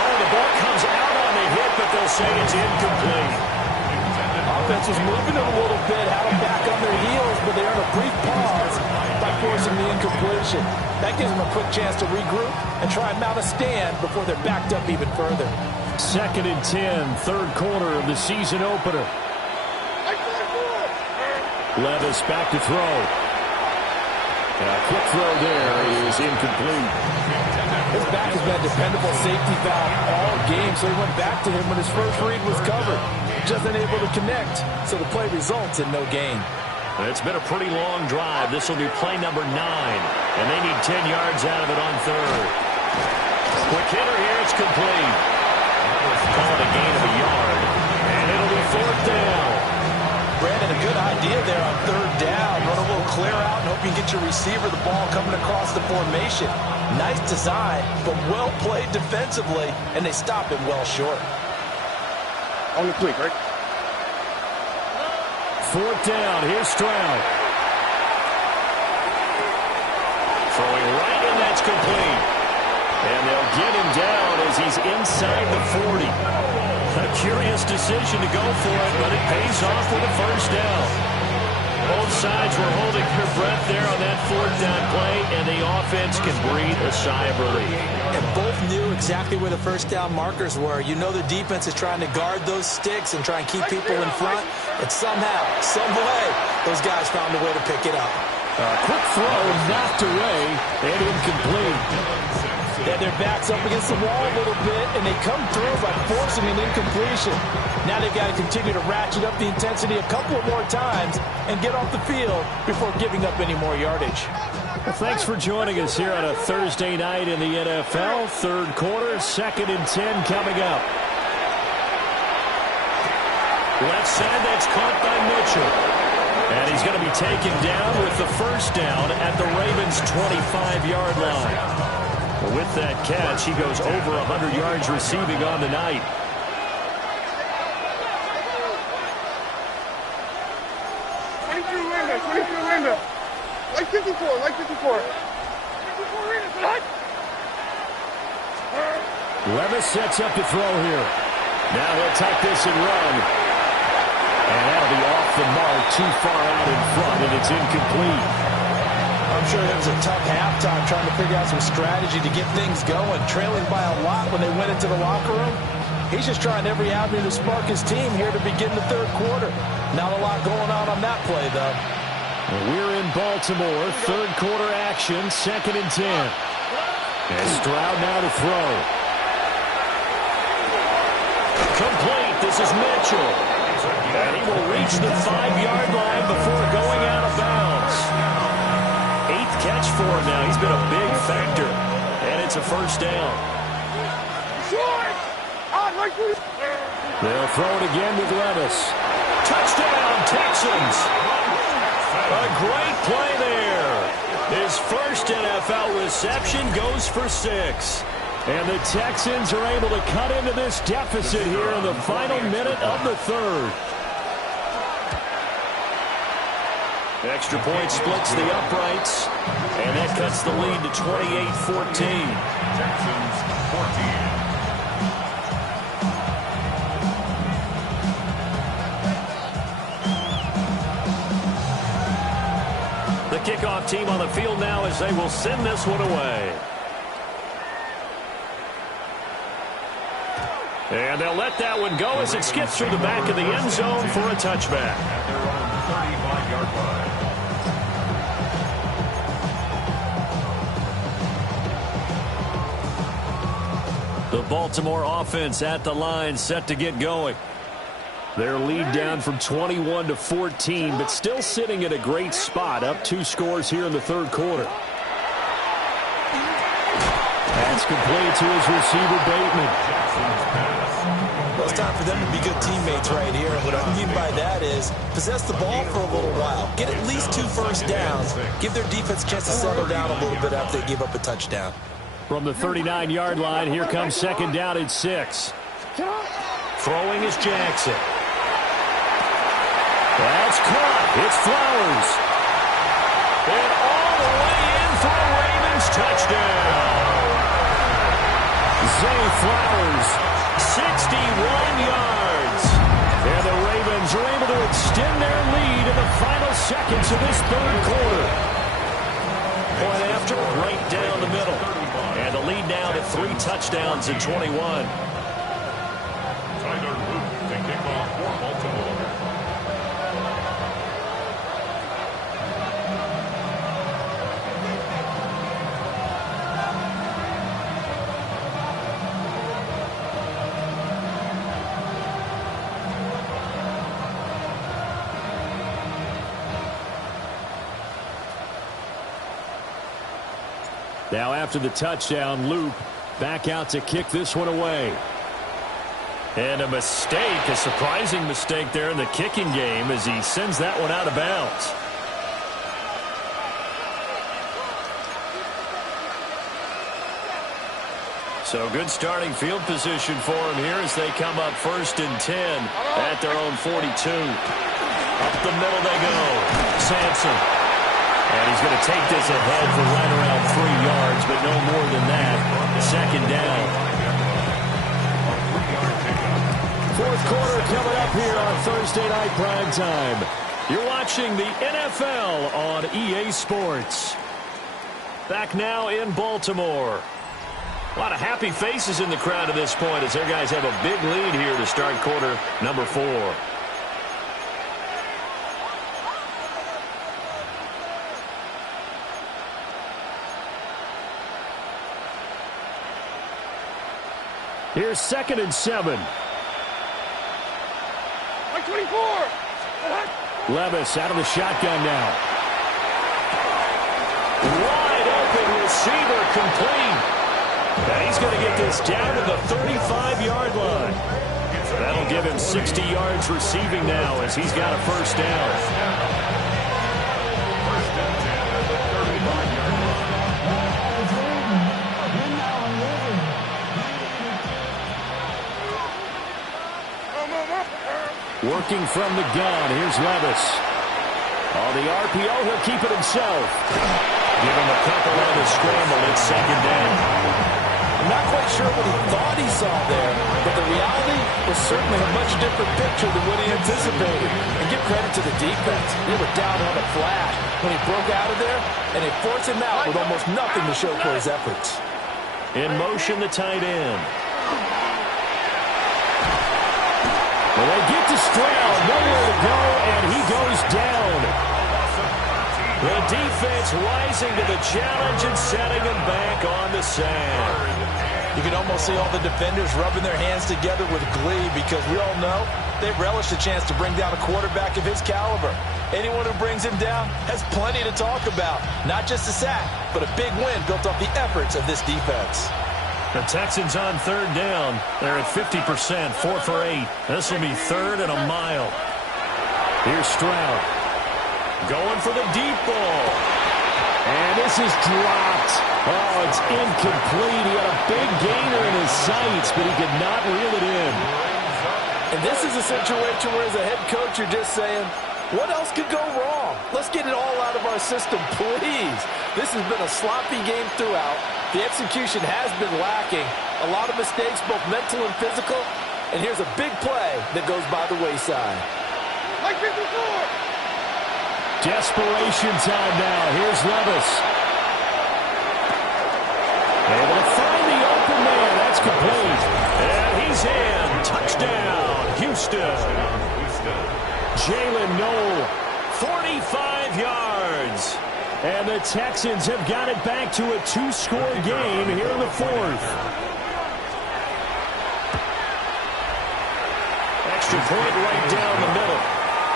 Oh, the ball comes out on the hit, but they'll say it's incomplete. Offense was moving it a little bit, had them back on their heels, but they earned a brief pause by forcing the incompletion. That gives them a quick chance to regroup and try and mount a stand before they're backed up even further. 2nd and 10, 3rd quarter of the season opener. Levis back to throw. And a quick throw there is incomplete. His back has been a dependable safety valve all game, so he went back to him when his first read was covered. Just unable to connect, so the play results in no gain. It's been a pretty long drive. This will be play number 9, and they need 10 yards out of it on 3rd. Quick hitter here, it's complete. Call it a gain of a yard, and it'll be 4th down. Brandon, a good idea there on 3rd down. Run a little clear out and hope you can get your receiver the ball coming across the formation. Nice design, but well played defensively, and they stop him well short. On the quick, right? 4th down, here's Stroud. Throwing right, and that's complete. And they'll get him down as he's inside the 40. A curious decision to go for it, but it pays off with a first down. Both sides were holding their breath there on that 4th down play, and the offense can breathe a sigh of relief. And both knew exactly where the first down markers were. You know the defense is trying to guard those sticks and try and keep people in front. But somehow, some way, those guys found a way to pick it up. Quick throw knocked away and incomplete. They have their backs up against the wall a little bit, and they come through by forcing an incompletion. Now they've got to continue to ratchet up the intensity a couple of more times and get off the field before giving up any more yardage. Well, thanks for joining us here on a Thursday night in the NFL. Third quarter, 2nd and 10 coming up. Left side, that's caught by Mitchell. And he's going to be taken down with the first down at the Ravens' 25-yard line. Well, with that catch, he goes over 100 yards receiving on the night. Like 54, like 54. Levis sets up to throw here. Now he'll tuck this and run. And that'll be off the mark, too far out in front, and it's incomplete. I'm sure it was a tough halftime trying to figure out some strategy to get things going. Trailing by a lot when they went into the locker room. He's just trying every avenue to spark his team here to begin the third quarter. Not a lot going on that play, though. Well, we're in Baltimore. Third quarter action, 2nd and 10. And Stroud now to throw. Complete. This is Mitchell. And he will reach the 5-yard line before going out of bounds. 8th catch for him now. He's been a big factor. And it's a first down. They'll throw it again with Levis. Touchdown, Texans. A great play there. His first NFL reception goes for 6. And the Texans are able to cut into this deficit here in the final minute of the third. Extra point splits the uprights. And that cuts the lead to 28-14. Texans 14. The kickoff team on the field now as they will send this one away. And they'll let that one go as it skips through the back of the end zone for a touchback. At their own 35-yard line. The Baltimore offense at the line, set to get going. Their lead down from 21 to 14, but still sitting at a great spot, up 2 scores here in the third quarter. Pass complete to his receiver, Bateman. Well, it's time for them to be good teammates right here. What I mean by that is possess the ball for a little while. Get at least 2 first downs. Give their defense a chance to settle down a little bit after they give up a touchdown. From the 39-yard line, here comes 2nd down and 6. Throwing is Jackson. That's caught. It's Flowers. And all the way in for a Ravens touchdown. Zay Flowers, 61 yards. And the Ravens are able to extend their lead in the final seconds of this third quarter. Point after, right down the middle. And the lead now to 3 touchdowns in 21. Tyler Luke to kick off for Baltimore. Now after the touchdown, Luke back out to kick this one away. And a mistake, a surprising mistake there in the kicking game as he sends that one out of bounds. So good starting field position for him here as they come up 1st and 10 at their own 42. Up the middle they go. Sampson. And he's going to take this ahead for right around 3 yards, but no more than that. 2nd down. 4th quarter coming up here on Thursday Night Prime Time. You're watching the NFL on EA Sports. Back now in Baltimore. A lot of happy faces in the crowd at this point as their guys have a big lead here to start quarter number 4. Here's 2nd and 7. Like 24. Levis out of the shotgun now. complete. And he's going to get this down to the 35-yard line. That'll give him 60 yards receiving now as he's got a first down. Working from the gun, here's Levis. On the RPO, he'll keep it himself. Give him a couple on the scramble. It's second down. I'm not quite sure what he thought he saw there, but the reality was certainly a much different picture than what he anticipated. And give credit to the defense. They were down on a flash when he broke out of there, and they forced him out with almost nothing to show for his efforts. In motion, the tight end. Well, they get to Stroud, nowhere to go, and he goes down. The defense rising to the challenge and setting him back on the sand. You can almost see all the defenders rubbing their hands together with glee because we all know they relish the chance to bring down a quarterback of his caliber. Anyone who brings him down has plenty to talk about. Not just a sack, but a big win built off the efforts of this defense. The Texans on third down. They're at 50%, 4 for 8. This will be third and a mile. Here's Stroud. Going for the deep ball. And this is dropped. Oh, it's incomplete. He had a big gainer in his sights, but he could not reel it in. And this is a situation where as a head coach, you're just saying, what else could go wrong? Let's get it all out of our system, please. This has been a sloppy game throughout. The execution has been lacking. A lot of mistakes, both mental and physical. And here's a big play that goes by the wayside. Like 54! Desperation time now. Here's Levis. Able to find the open man. That's complete. And he's in. Touchdown, Houston. Jalen Noel, 45 yards. And the Texans have got it back to a two-score game here in the fourth. Extra point right down the middle.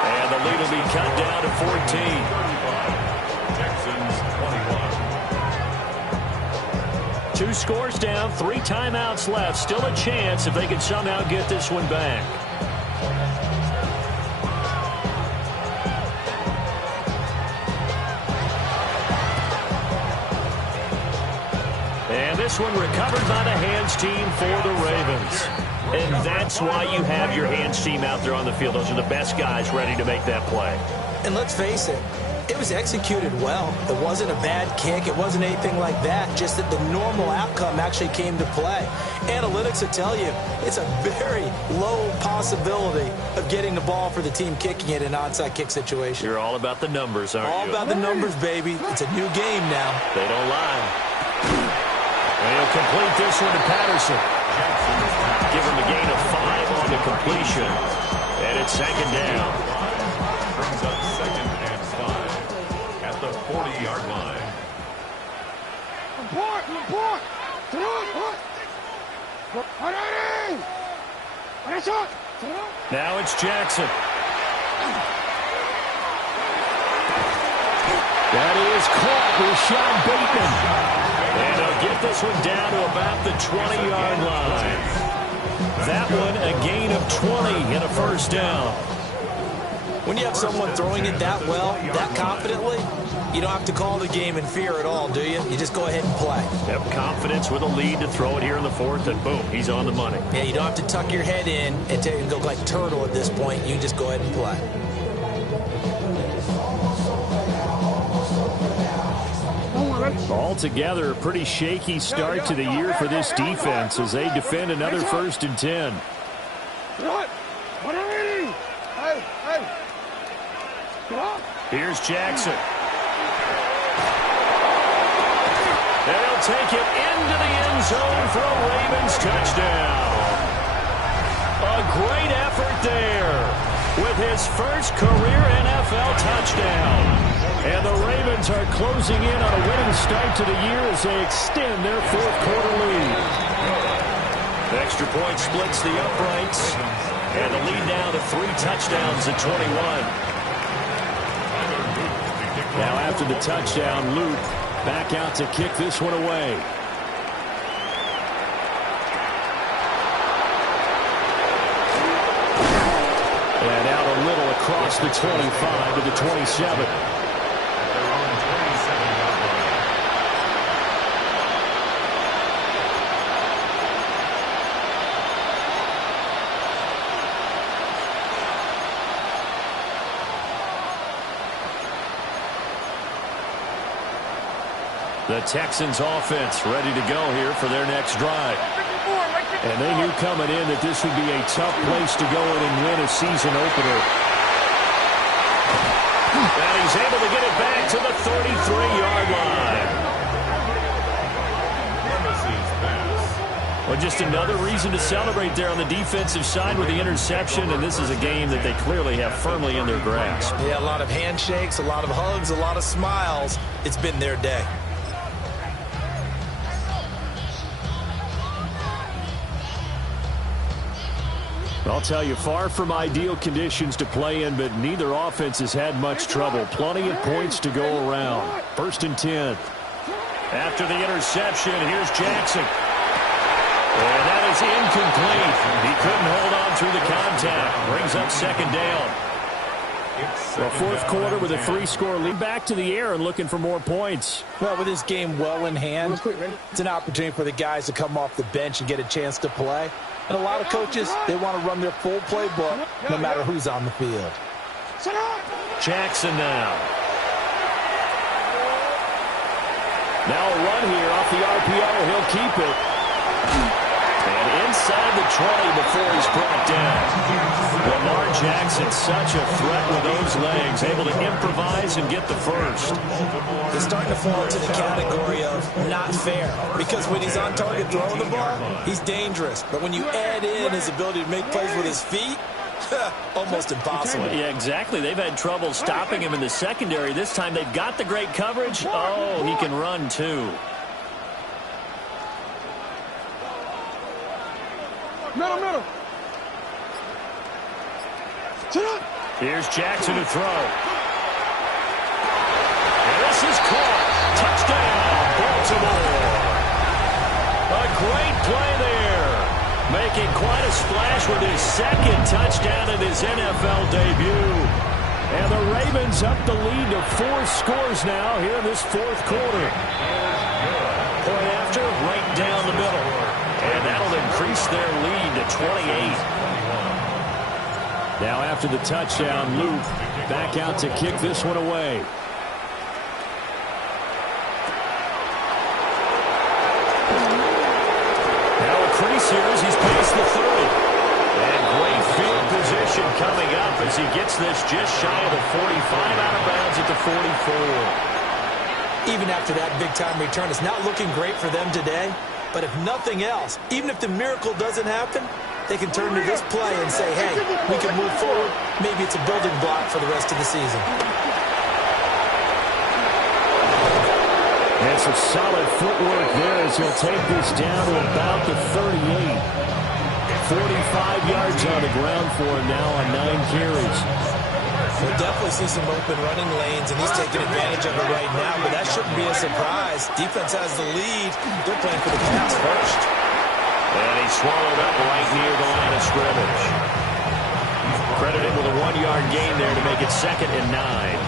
And the lead will be cut down to 14. Texans 21. 2 scores down, 3 timeouts left. Still a chance if they can somehow get this one back. And this one recovered by the hands team for the Ravens. And that's why you have your hands team out there on the field. Those are the best guys ready to make that play. And let's face it, it was executed well. It wasn't a bad kick. It wasn't anything like that. Just that the normal outcome actually came to play. Analytics will tell you it's a very low possibility of getting the ball for the team kicking it in an onside kick situation. You're all about the numbers, aren't you? All about the numbers, baby. It's a new game now. They don't lie. And he'll complete this one to Patterson. Give him a gain of 5 on the completion. And it's second down. Brings up 2nd and 5 at the 40-yard line. Now it's Jackson. That is caught. Rashad Bateman. And he'll get this one down to about the 20-yard line. That one a gain of 20 and a first down. When you have someone throwing it that well, that confidently, you don't have to call the game in fear at all, do you? You just go ahead and play. Have confidence with a lead to throw it here in the fourth, and boom, he's on the money. Yeah, you don't have to tuck your head in and go like turtle at this point. You can just go ahead and play. Altogether, a pretty shaky start to the year for this defense as they defend another 1st and 10. Here's Jackson. And he'll take it into the end zone for a Ravens touchdown. A great effort there with his first career NFL touchdown. And the Ravens are closing in on a winning start to the year as they extend their 4th quarter lead. The extra point splits the uprights. And the lead now to 3 touchdowns at 21. Now after the touchdown, Luke back out to kick this one away. And out a little across the 25 to the 27. The Texans offense ready to go here for their next drive. And they knew coming in that this would be a tough place to go in and win a season opener. And he's able to get it back to the 33-yard line. Well, just another reason to celebrate there on the defensive side with the interception, and this is a game that they clearly have firmly in their grasp. Yeah, a lot of handshakes, a lot of hugs, a lot of smiles. It's been their day. I'll tell you, far from ideal conditions to play in, but neither offense has had much trouble. Plenty of points to go around. 1st and 10. After the interception, here's Jackson. And that is incomplete. He couldn't hold on through the contact. Brings up 2nd down. Well, 4th quarter with a 3-score lead. Back to the air and looking for more points. Well, with this game well in hand, it's an opportunity for the guys to come off the bench and get a chance to play. And a lot of coaches, they want to run their full playbook no matter who's on the field. Jackson now. Now a run here off the RPO. He'll keep it. And inside the 20 before he's brought down. Lamar Jackson, such a threat with those legs, able to improvise and get the first. It's starting to fall into the category of not fair, because when he's on target throwing the ball, he's dangerous. But when you add in his ability to make plays with his feet, almost impossible. Yeah, exactly. They've had trouble stopping him in the secondary. This time they've got the great coverage. Oh, he can run too. Middle. Here's Jackson to throw. And this is caught. Touchdown, Baltimore. A great play there. Making quite a splash with his 2nd touchdown in his NFL debut. And the Ravens up the lead to 4 scores now here in this 4th quarter. Point after, right down the middle. And that'll increase their lead to 28. Now after the touchdown, Luke back out to kick this one away. Now a crease here as he's past the 30. And great field position coming up as he gets this just shy of the 45, out of bounds at the 44. Even after that big-time return, it's not looking great for them today. But if nothing else, even if the miracle doesn't happen, they can turn to this play and say, hey, we can move forward. Maybe it's a building block for the rest of the season. And some solid footwork there as he'll take this down to about the 38. 45 yards on the ground for him now on 9 carries. We'll definitely see some open running lanes, and he's taking advantage of it right now, but that shouldn't be a surprise. Defense has the lead. They're playing for the pass first. And he swallowed up right near the line of scrimmage. Credited with a 1-yard gain there to make it 2nd and 9.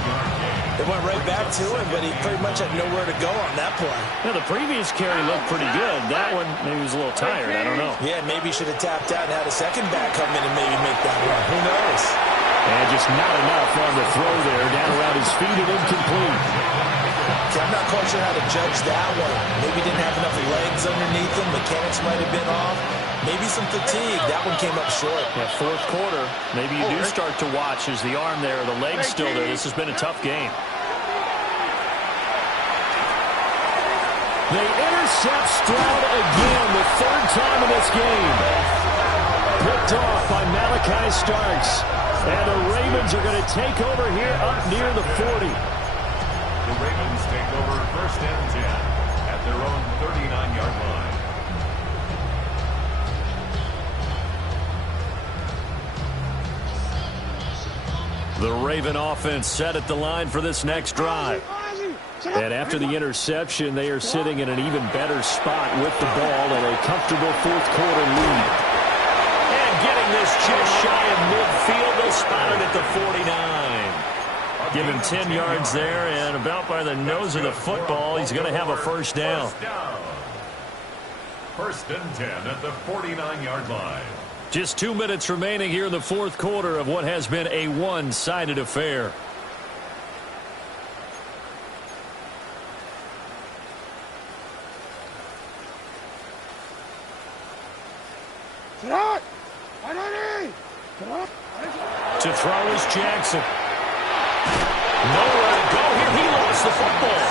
They went right back to him, but he pretty much had nowhere to go on that play. Now, the previous carry looked pretty good. That one, maybe he was a little tired. I don't know. Yeah, maybe he should have tapped out and had a second back come in and maybe make that run. Who knows? And just not enough on the throw there. Down around his feet and incomplete. Okay, I'm not quite sure how to judge that one. Maybe didn't have enough legs underneath him. Mechanics might have been off. Maybe some fatigue. That one came up short. Yeah, 4th quarter. Maybe you do start to watch as the arm there, the leg's still there. This has been a tough game. They intercept Stroud again, the 3rd time in this game. Picked off by Malachi Starks. And the Ravens are going to take over here up near the 40. The Ravens take over 1st and 10 at their own 39-yard line. The Raven offense set at the line for this next drive. And after the interception, they are sitting in an even better spot with the ball and a comfortable fourth-quarter lead. And getting this just shy of midfield, they'll spot it at the 49. Give him 10 yards there, and about by the nose of the football, he's going to have a first down. First and 10 at the 49-yard line. Just 2 minutes remaining here in the fourth quarter of what has been a one-sided affair. To throw is Jackson. Nowhere to go here. He lost the football.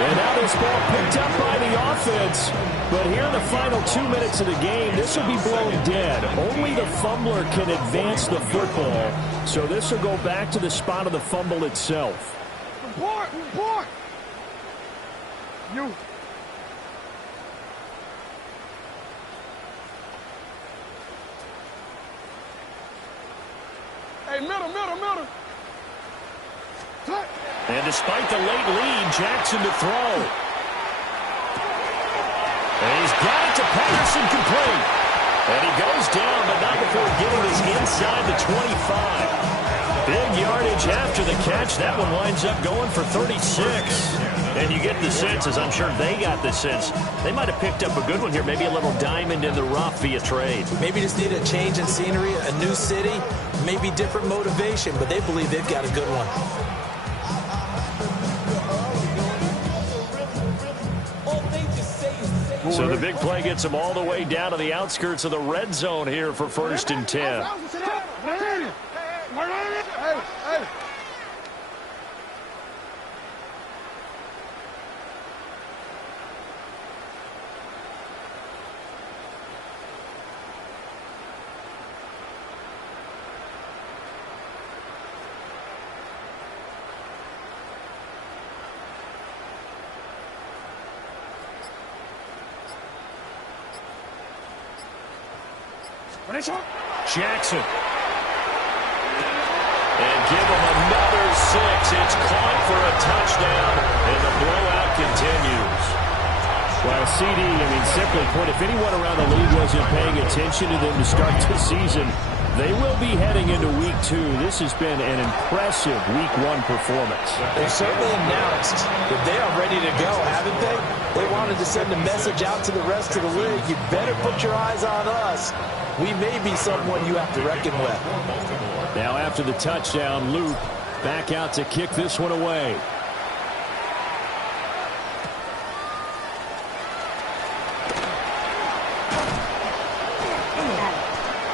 And now this ball picked up by the offense. But here in the final 2 minutes of the game, this will be blown dead. Only the fumbler can advance the football. So this will go back to the spot of the fumble itself. Report! You. Hey, middle. And despite the late lead, Jackson to throw. And he's got it to Patterson, complete. And he goes down, but not before getting this inside the 25. Big yardage after the catch. That one winds up going for 36. And you get the sense, as I'm sure they got the sense, they might have picked up a good one here, maybe a little diamond in the rough via trade. Maybe just need a change in scenery, a new city, maybe different motivation, but they believe they've got a good one. So the big play gets them all the way down to the outskirts of the red zone here for first and 10. Jackson. And give him another 6. It's caught for a touchdown, and the blowout continues. Well, CD, simply put, if anyone around the league wasn't paying attention to them to start the season, they will be heading into Week 2. This has been an impressive Week 1 performance. They've certainly announced that they are ready to go, haven't they? They wanted to send a message out to the rest of the league. You better put your eyes on us. We may be someone you have to reckon with. Now after the touchdown, Luke back out to kick this one away.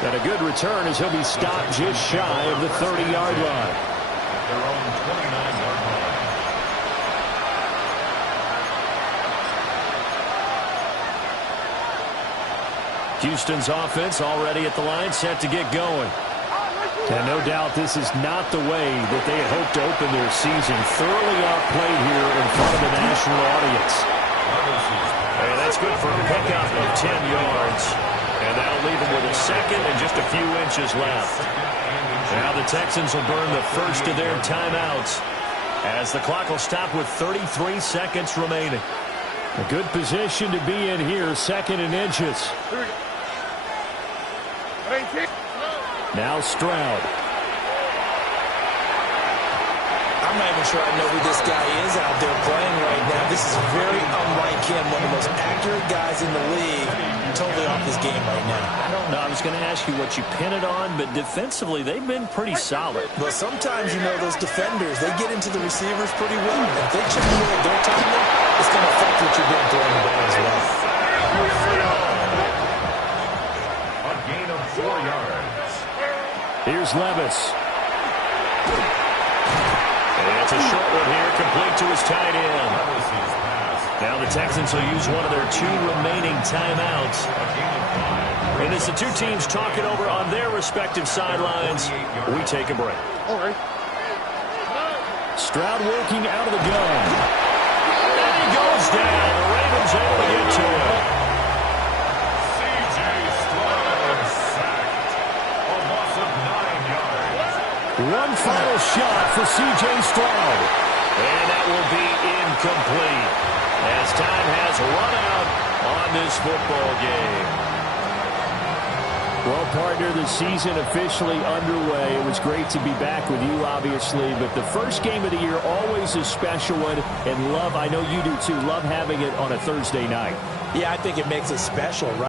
And a good return as he'll be stopped just shy of the 30-yard line. Their own 29-yard line. Houston's offense already at the line, set to get going. And no doubt this is not the way that they had hoped to open their season. Thoroughly outplayed here in front of the national audience. And that's good for a pickup of 10 yards. And that'll leave them with a second and just a few inches left. Now the Texans will burn the first of their timeouts as the clock will stop with 33 seconds remaining. A good position to be in here, second and inches. Now Stroud. I'm not even sure I know who this guy is out there playing right now. This is very unlike him, one of the most accurate guys in the league. Totally off his game right now. I don't know. I was going to ask you what you pin it on, but defensively, they've been pretty solid. But sometimes, those defenders, they get into the receivers pretty well. If they chip away at their timing, it's going to affect what you're doing throwing the ball as well. A gain of 4 yards. Here's Levis. And it's a short one here, complete to his tight end. Now the Texans will use one of their 2 remaining timeouts. And as the two teams talk it over on their respective sidelines, we take a break. All right. Stroud working out of the gun. And he goes down. The Ravens able to get to him. C.J. Stroud sacked. A loss of 9 yards. One final shot for C.J. Stroud. And now will be incomplete as time has run out on this football game. Well, partner, the season officially underway. It was great to be back with you, obviously, but the first game of the year always a special one, and love, I know you do too, love having it on a Thursday night. Yeah, I think it makes it special, right?